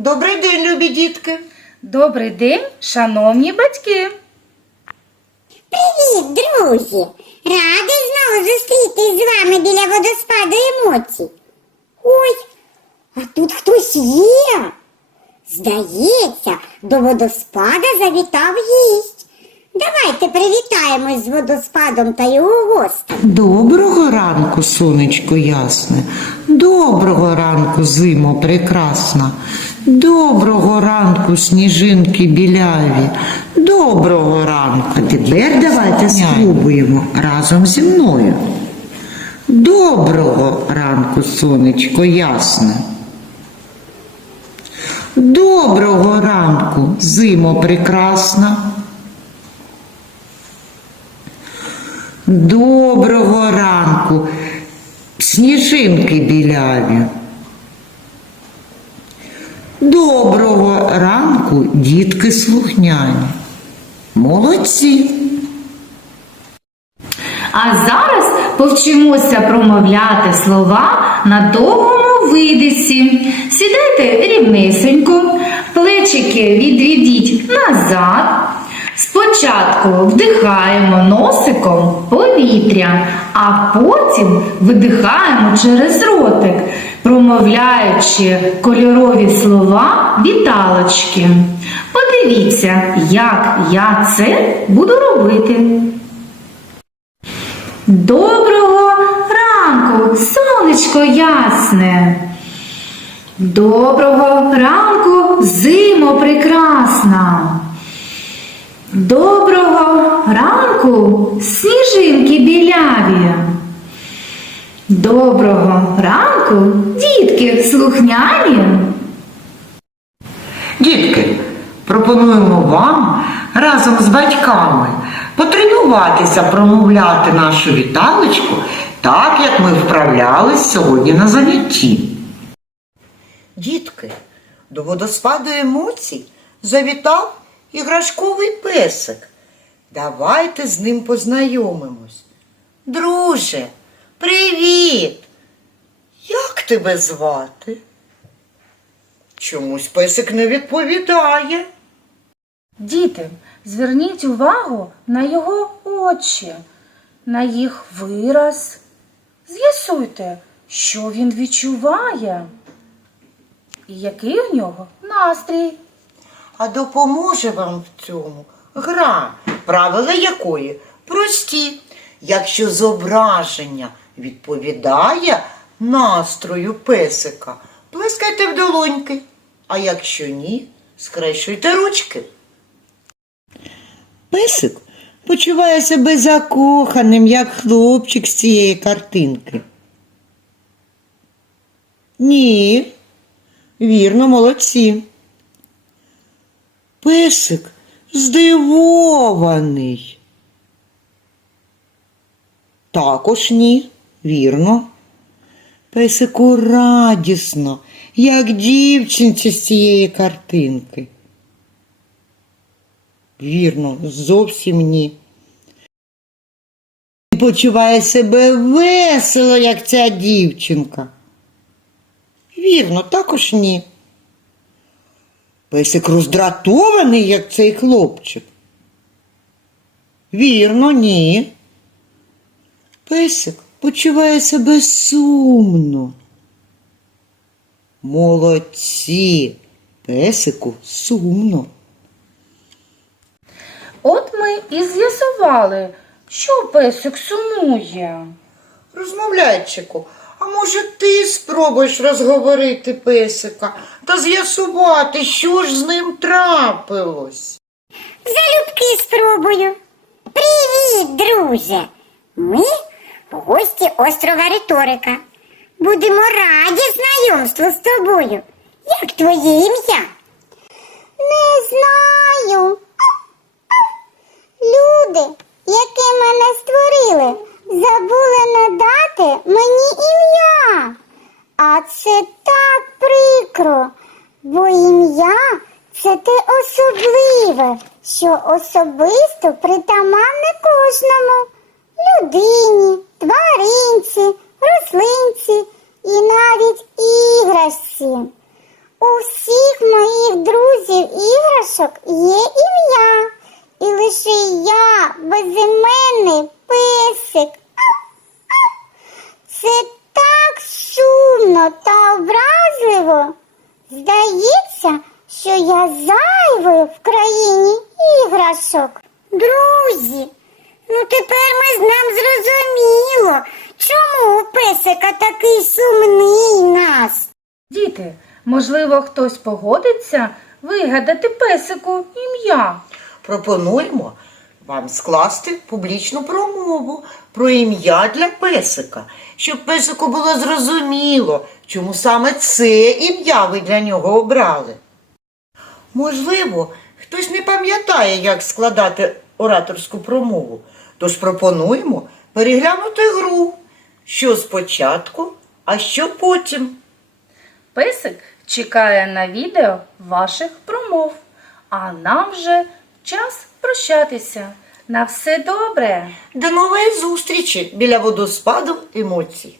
Добрий день, любі дітки. Добрий день, шановні батьки! Привіт, друзі! Рада знову зустрітись з вами біля водоспаду емоцій. Ой, а тут хтось є. Здається, до водоспада завітав гість. Давайте привітаємось з водоспадом та його гостем. Доброго ранку, сонечко ясне. Доброго ранку, зимо прекрасна. Доброго ранку, сніжинки біляві. Доброго ранку. А тепер давайте спробуємо разом зі мною. Доброго ранку, сонечко ясне. Доброго ранку, зимо прекрасна. Доброго ранку, сніжинки біляві. Доброго ранку, дітки слухняні. Молодці. А зараз повчимося промовляти слова на довгому видисі. Сідайте рівнисенько, плечики відведіть назад. Спочатку вдихаємо носиком повітря, а потім видихаємо через ротик, промовляючи кольорові слова віталочки. Подивіться, як я це буду робити. Доброго ранку, сонечко ясне. Доброго ранку, зимо прекрасна. Доброго ранку, сніжинки біляві. Доброго ранку, дітки слухняні. Дітки, пропонуємо вам разом з батьками потренуватися промовляти нашу віталочку так, як ми вправлялись сьогодні на занятті. Дітки, до водоспаду емоцій завітав іграшковий песик. Давайте з ним познайомимось. Друже, привіт! Як тебе звати? Чомусь песик не відповідає. Діти, зверніть увагу на його очі, на їх вираз. З'ясуйте, що він відчуває і який у нього настрій. А допоможе вам в цьому гра, правила якої прості. Якщо зображення відповідає настрою песика, плескайте в долоньки, а якщо ні, скрещуйте ручки. Песик почуває себе закоханим, як хлопчик з цієї картинки. Ні, вірно, молодці. Песик здивований. Також ні, вірно. Песику радісно, як дівчинці з цієї картинки. Вірно, зовсім ні. Почуває себе весело, як ця дівчинка. Вірно, також ні. Песик роздратований, як цей хлопчик. Вірно, ні. Песик почуває себе сумно. Молодці. Песику сумно. От ми і з'ясували, що песик сумує. Розмовляйчику, а може ти спробуєш розговорити песика та з'ясувати, що ж з ним трапилось? Залюбки спробую. Привіт, друже! Ми гості острова Риторика. Будемо раді знайомству з тобою. Як твоє ім'я? Не знаю. Люди, які мене створили, забули надати мені ім'я. А це так прикро, бо ім'я це те особливе, що особисто притаманне кожному людині, тваринці, рослинці і навіть іграшці. У всіх моїх друзів іграшок є ім'я, і лише я безіменний песик. Це сумно та образливо. Здається, що я зайвий в країні іграшок. Друзі, ну тепер ми з нам зрозуміло, чому у песика такий сумний нас. Діти, можливо, хтось погодиться вигадати песику ім'я. Пропонуємо вам скласти публічну промову про ім'я для песика, щоб песику було зрозуміло, чому саме це ім'я ви для нього обрали. Можливо, хтось не пам'ятає, як складати ораторську промову, тож пропонуємо переглянути гру, що спочатку, а що потім. Песик чекає на відео ваших промов. А нам вже час прощатися. На все добре! До нової зустрічі біля водоспаду емоцій.